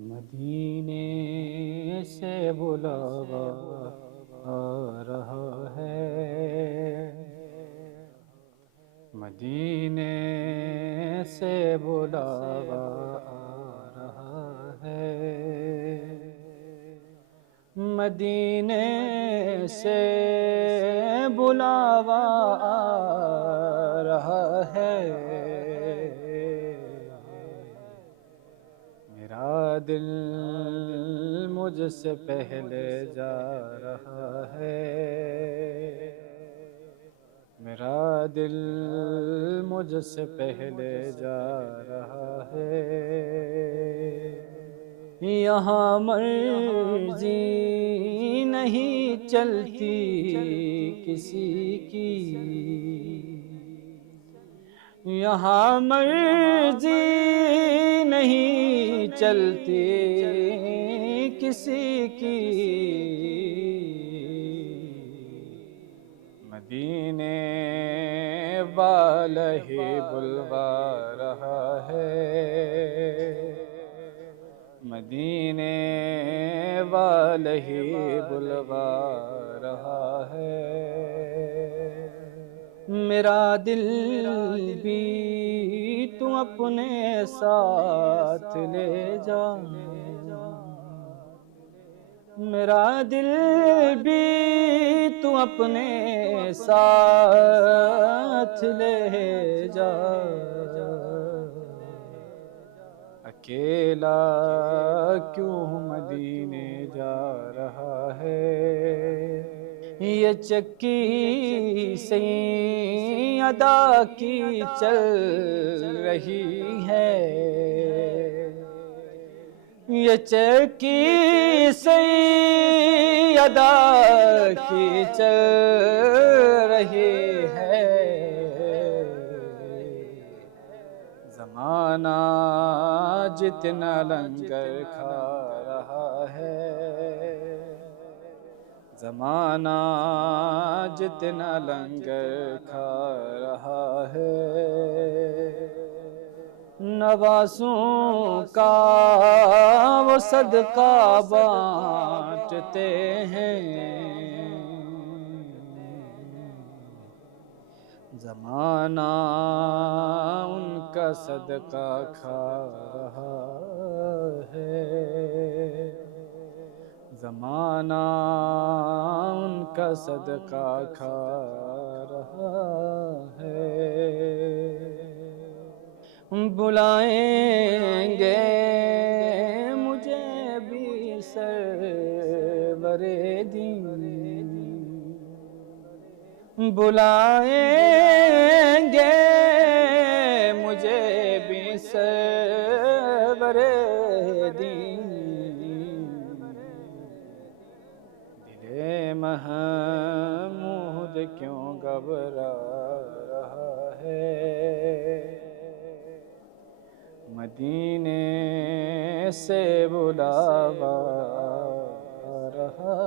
مدینے سے بلاوا آ رہا ہے، مدینے سے بلاوا آ رہا ہے، مدینے سے بلاوا آ رہا ہے، میرا دل مجھ سے پہلے جا رہا ہے، میرا دل مجھ سے پہلے جا رہا ہے، یہاں مرضی نہیں چلتی کسی کی، یہاں مرضی نہیں چلتی کسی کی، مدینے والا ہی بلوا رہا ہے، مدینے والا ہی بلوا رہا ہے، میرا دل بھی تو اپنے ساتھ لے جا، میرا دل بھی تو اپنے ساتھ لے جا، اکیلا کیوں مدینے جا رہا ہے، یہ چکی سیدہ کی چل رہی ہے، یہ چکی سیدہ کی چل رہی ہے، زمانہ جتنا لنگر کھا رہا ہے، زمانہ جتنا لنگر کھا رہا ہے، نوازوں کا وہ صدقہ بانٹتے ہیں، زمانہ ان کا صدقہ کھا رہا ہے، زمانہ ان کا صدقہ کھا رہا ہے، بلائیں گے مجھے بھی سرور دین، بلائیں گے مجھے بھی سرور دین، دل محمود کیوں گھبرا رہا ہے، مدینے سے بلاوا آ رہا